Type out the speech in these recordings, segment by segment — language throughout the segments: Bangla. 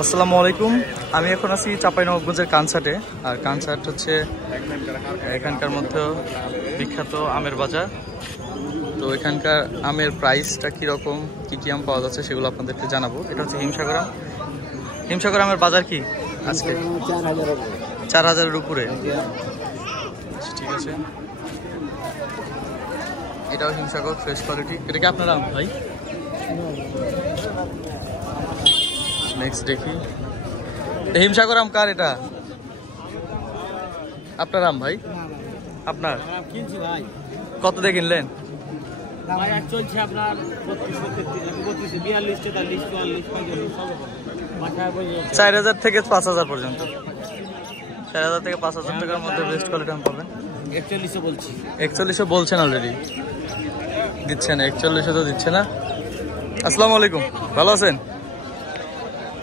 আসসালামু আলাইকুম। আমি এখন আছি চাঁপাইনবাবগঞ্জের কানসাটে। আর কানসাট হচ্ছে এখানকার মধ্যে বিখ্যাত আমের বাজার। তো এখানকার আমের প্রাইসটা কীরকম, কী কী আম পাওয়া যাচ্ছে সেগুলো আপনাদেরকে জানাবো। এটা হচ্ছে হিমসাগর আম। হিমসাগর আমের বাজার কি আজকে? 4000-এর উপরে। ঠিক আছে, এটাও হিমসাগর ফ্রেশ কোয়ালিটি। এটা কি আপনার আম ভাই? নেক্সট দেখি, হিমসাগর আম কার? এটা আপনার আম ভাই? আপনার? কিনছি ভাই। কত দিয়ে কিনলেন? ভাই আর চলছে আপনার 32, 43, 42, 44, 45। 4000 থেকে 5000 পর্যন্ত। 4000 থেকে 5000 টাকার মধ্যে বেস্ট কোয়ালিটি আম পাবেন। 41 বলছি। 41 বলছেন অলরেডি, দিচ্ছে না। 41 তো দিচ্ছে না। আসসালামু আলাইকুম, ভালো আছেন?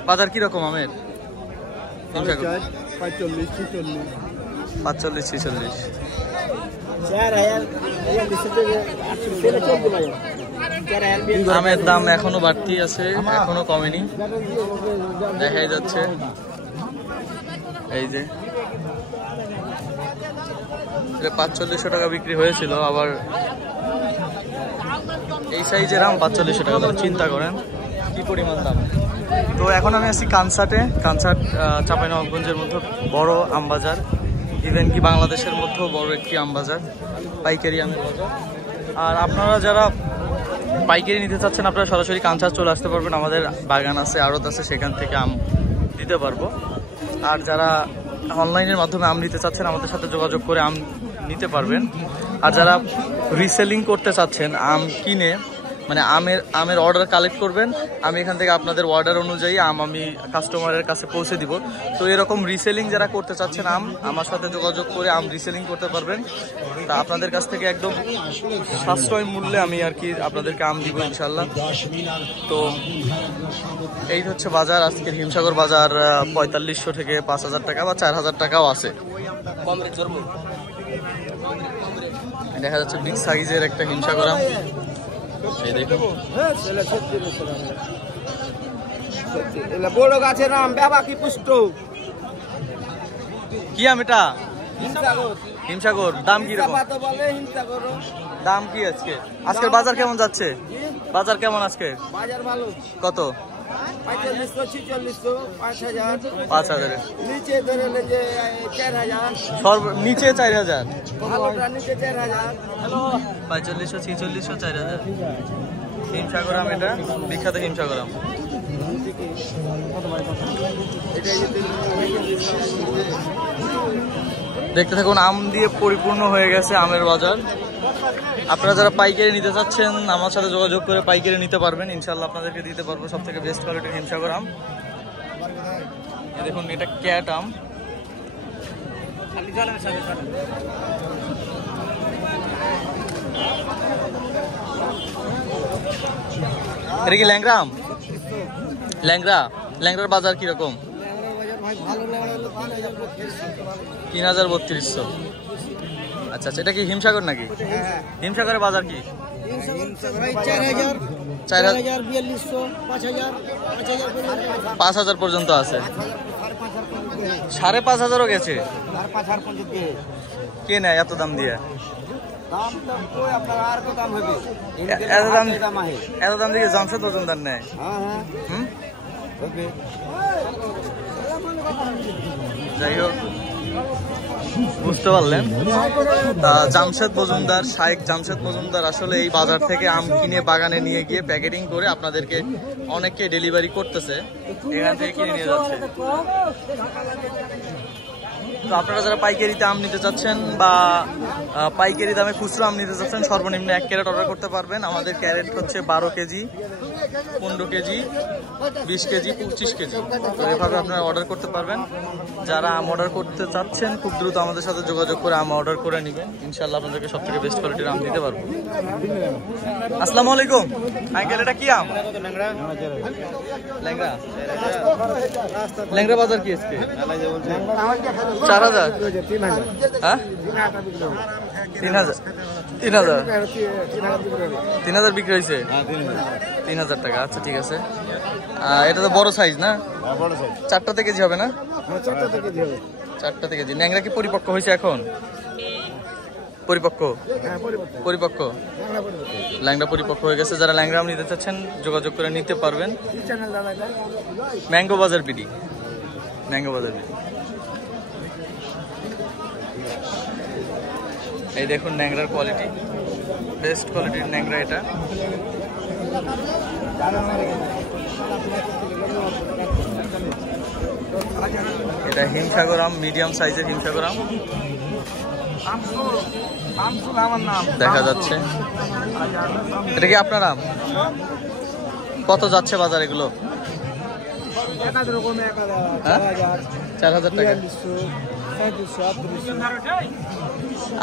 বাজার কিরকম আমের? 45, 46। আমের দাম এখনো বাড়তি আছে, এখনো কমেনি, দেখাই যাচ্ছে। এই যে 4500 টাকা বিক্রি হয়েছিল, আবার এই সাইজের আম 4500 টাকা। তাহলে চিন্তা করেন কি পরিমাণ দাম। তো এখন আমি আছি কানসাটে। কানসাট চাঁপাইনবাবগঞ্জের মধ্যে বড় আম বাজার, ইভেন কি বাংলাদেশের মধ্যেও বড় একটি আম বাজার, পাইকারি আমের বাজার। আর আপনারা যারা পাইকারি নিতে চাচ্ছেন, আপনারা সরাসরি কানসাট চলে আসতে পারবেন। আমাদের বাগান আছে, আড়ত আছে, সেখান থেকে আম দিতে পারবো। আর যারা অনলাইনের মাধ্যমে আম নিতে চাচ্ছেন, আমাদের সাথে যোগাযোগ করে আম নিতে পারবেন। আর যারা রিসেলিং করতে চাচ্ছেন, আম কিনে মানে আমের অর্ডার কালেক্ট করবেন, আমি এখান থেকে আপনাদের অর্ডার অনুযায়ী আম আমি কাস্টমারের কাছে পৌঁছে দিব। তো এরকম রিসেলিং যারা করতে চাচ্ছেন আম, আমার সাথে যোগাযোগ করে আম রিসেলিং করতে পারবেন। তা আপনাদের কাছ থেকে একদম সাশ্রয় মূল্যে আমি আর কি আপনাদেরকে আম দিব ইনশাল্লাহ। তো এই হচ্ছে বাজার আজকের হিমসাগর বাজার। 4500 থেকে 5000 টাকা বা 4000 টাকাও আছে। দেখা যাচ্ছে বিগ সাইজের একটা হিমসাগর আম। এই দেখুন, বড় গাছের আম বাবা কি পুষ্ট। কি আম এটা? হিমসাগর। দাম কি রকম? দাম কি আজকে? আজকের বাজার কেমন যাচ্ছে? বাজার কেমন আজকে? বাজার ভালো। কত? 4500, 5000। 5000। নিচে ধরে যে 4000। নিচে 4000। ভালোটা নিচে 4000। 4500, 4600, 4000। হিমসাগর আম, এটা বিখ্যাত হিমসাগর আম। দেখতে থাকুন, আম দিয়ে পরিপূর্ণ হয়ে গেছে আমের বাজার। আপনারা যারা পাইকারি নিতে চাচ্ছেন, আমার সাথে যোগাযোগ করে পাইকারি নিতে পারবেন। ইনশাল্লাহ আপনাদেরকে দিতে পারবো সব থেকে বেস্ট কোয়ালিটির হিমসাগর আম। দেখুন, এটা ক্যাট আম। এটা কি ল্যাংড়া আম? ল্যাংড়ার বাজার কিরকম? 3000-3200। আচ্ছা, এটা কি হিমসাগর নাকি? হিমসাগরের বাজার কি? 5000 পর্যন্ত আছে। 5500 গেছে। কে নেয় এত দাম দিয়ে? এত দাম দিয়ে জামশেদ মজুমদার নেয়? যাই হোক, বুঝতে পারলেন। জামশেদ মজুমদার, শাইখ জামশেদ মজুমদার আসলে এই বাজার থেকে আম কিনে বাগানে নিয়ে গিয়ে প্যাকেটিং করে আপনাদেরকে অনেককে ডেলিভারি করতেছে, এখান থেকে কিনে নিয়ে যাচ্ছে। তো আপনারা যারা পাইকারিতে আম নিতে চাচ্ছেন বা পাইকারি দামে খুচরো আম নিতে চাচ্ছেন, সর্বনিম্ন 1 ক্যারেট অর্ডার করতে পারবেন। আমাদের ক্যারেট হচ্ছে 12 কেজি, 15 কেজি, 20 কেজি, 25 কেজি। তো এভাবে আপনারা অর্ডার করতে পারবেন। যারা আম অর্ডার করতে চাচ্ছেন, খুব দ্রুত আমাদের সাথে যোগাযোগ করে আম অর্ডার করে নেবেন। ইনশাল্লাহ আপনাদেরকে সব থেকে বেস্ট কোয়ালিটির আম দিতে পারবো। আসসালামু আলাইকুম আঙ্কেল, এটা কি আম? ল্যাংড়া। ল্যাংড়া বাজার কি আজকে? 4000। হ্যাঁ, 3000 বিক্রি হয়েছে। 3000 টাকা। আচ্ছা, ঠিক আছে। এটা তো বড় সাইজ না? হ্যাঁ বড় সাইজ। 4টাতে কেজি হবে না? হ্যাঁ 4টা কেজি হবে। 4টাতে কেজি। ন্যাংরা কি পরিপক্ক হয়েছে এখন? পরিপক্ক? হ্যাঁ পরিপক্ক। পরিপক্ক। ল্যাংড়া পরিপক্ক। ল্যাংড়া পরিপক্ক হয়ে গেছে। যারা ল্যাংড়া আম নিতে চাচ্ছেন যোগাযোগ করে নিতে পারবেন। কি চ্যানেল দাদা এটা? ম্যাঙ্গো বাজার বিডি। ম্যাঙ্গো বাজার বিডি। এই দেখুন ন্যাংরার কোয়ালিটি, বেস্ট কোয়ালিটির ন্যাংরা এটা। এটা হিমসাগর আম, মিডিয়াম সাইজের হিমসাগর আম দেখা যাচ্ছে। এটা কি আপনার আম? কত যাচ্ছে বাজার এগুলো? 4,000 টাকা।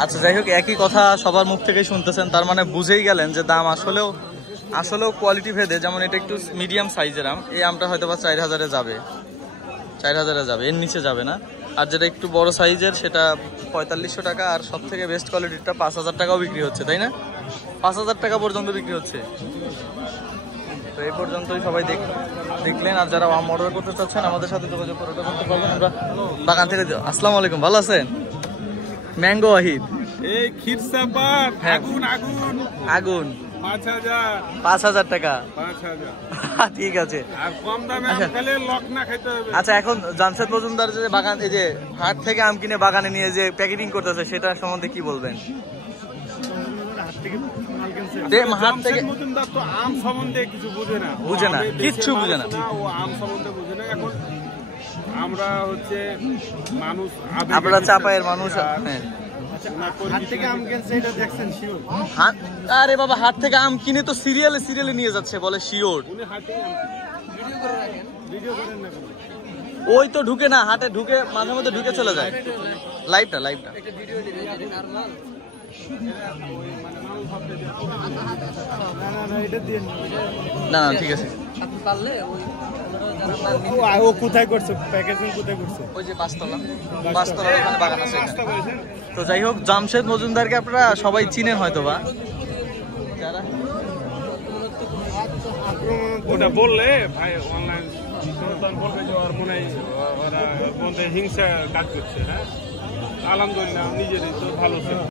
আচ্ছা যাই হোক, একই কথা সবার মুখ থেকে শুনতেছেন, তার মানে বুঝেই গেলেন যে দাম আসলেও কোয়ালিটি ভেদে। যেমন এটা একটু মিডিয়াম সাইজের আম, এই আমটা হয়তো বা 4,000-এ যাবে, 4,000-এ যাবে, এর নিচে যাবে না। আর যেটা একটু বড় সাইজের সেটা 4,500 টাকা, আর সব থেকে বেস্ট কোয়ালিটিটা 5,000 টাকাও বিক্রি হচ্ছে, তাই না? 5,000 টাকা পর্যন্ত বিক্রি হচ্ছে। তো এই পর্যন্তই সবাই দেখলেন। আর যারা আম অর্ডার করতে চাচ্ছেন আমাদের সাথে যোগাযোগ করে অর্ডার করতে পারবেন। আমরা বাগান থেকে। আসসালামু আলাইকুম, ভালো আছেন? ম্যাঙ্গো ওয়াহিদ। এই ক্ষীরসাপাত আগুন আগুন আগুন 5,000 5,000 টাকা। 5,000 ঠিক আছে। আর কম দামে আম খেলে লক না খেতে হবে। আচ্ছা, এখন জামশেদ মজুমদার যে বাগান, এই যে হাট থেকে আম কিনে বাগানে নিয়ে যে প্যাকেটিং করতেছে, সেটা সম্বন্ধে কি বলবেন? হাট থেকে মজুমদার তো আম সম্বন্ধে কিছু বুঝে না, কিচ্ছু বুঝে না। ও আম সম্বন্ধে বুঝে না। এখন আমরা হচ্ছে মানুষ, আপনারা চাপায়ের মানুষ। হ্যাঁ, হাট থেকে আম কিনছে এটা দেখছেন শিওর? আরে বাবা, হাট থেকে আম কিনে তো সিরিয়ালে নিয়ে যাচ্ছে, বলে শিওর। উনি হাটে ভিডিও করেন না কেন? ওই তো ঢুকে না, হাটে ঢুকে মাঝে মধ্যে ঢুকে চলে যায়। লাইভটা না ঠিক আছে। ও কোথায় করছে প্যাকেজিং, কোথায় করছে? ওই যে 5তলা ওখানে বাগান আছে। তো যাই হোক, জামশেদ মজুমদারকে আপনারা সবাই চিনেন হয়তো বা। যারা ওটা বললে ভাই অনলাইন বলবে যে ওর মনে হয় ওরা মধ্যে হিংসা কাজ করছে। হ্যাঁ, আলহামদুলিল্লাহ নিজেরই তো ভালো ছিল।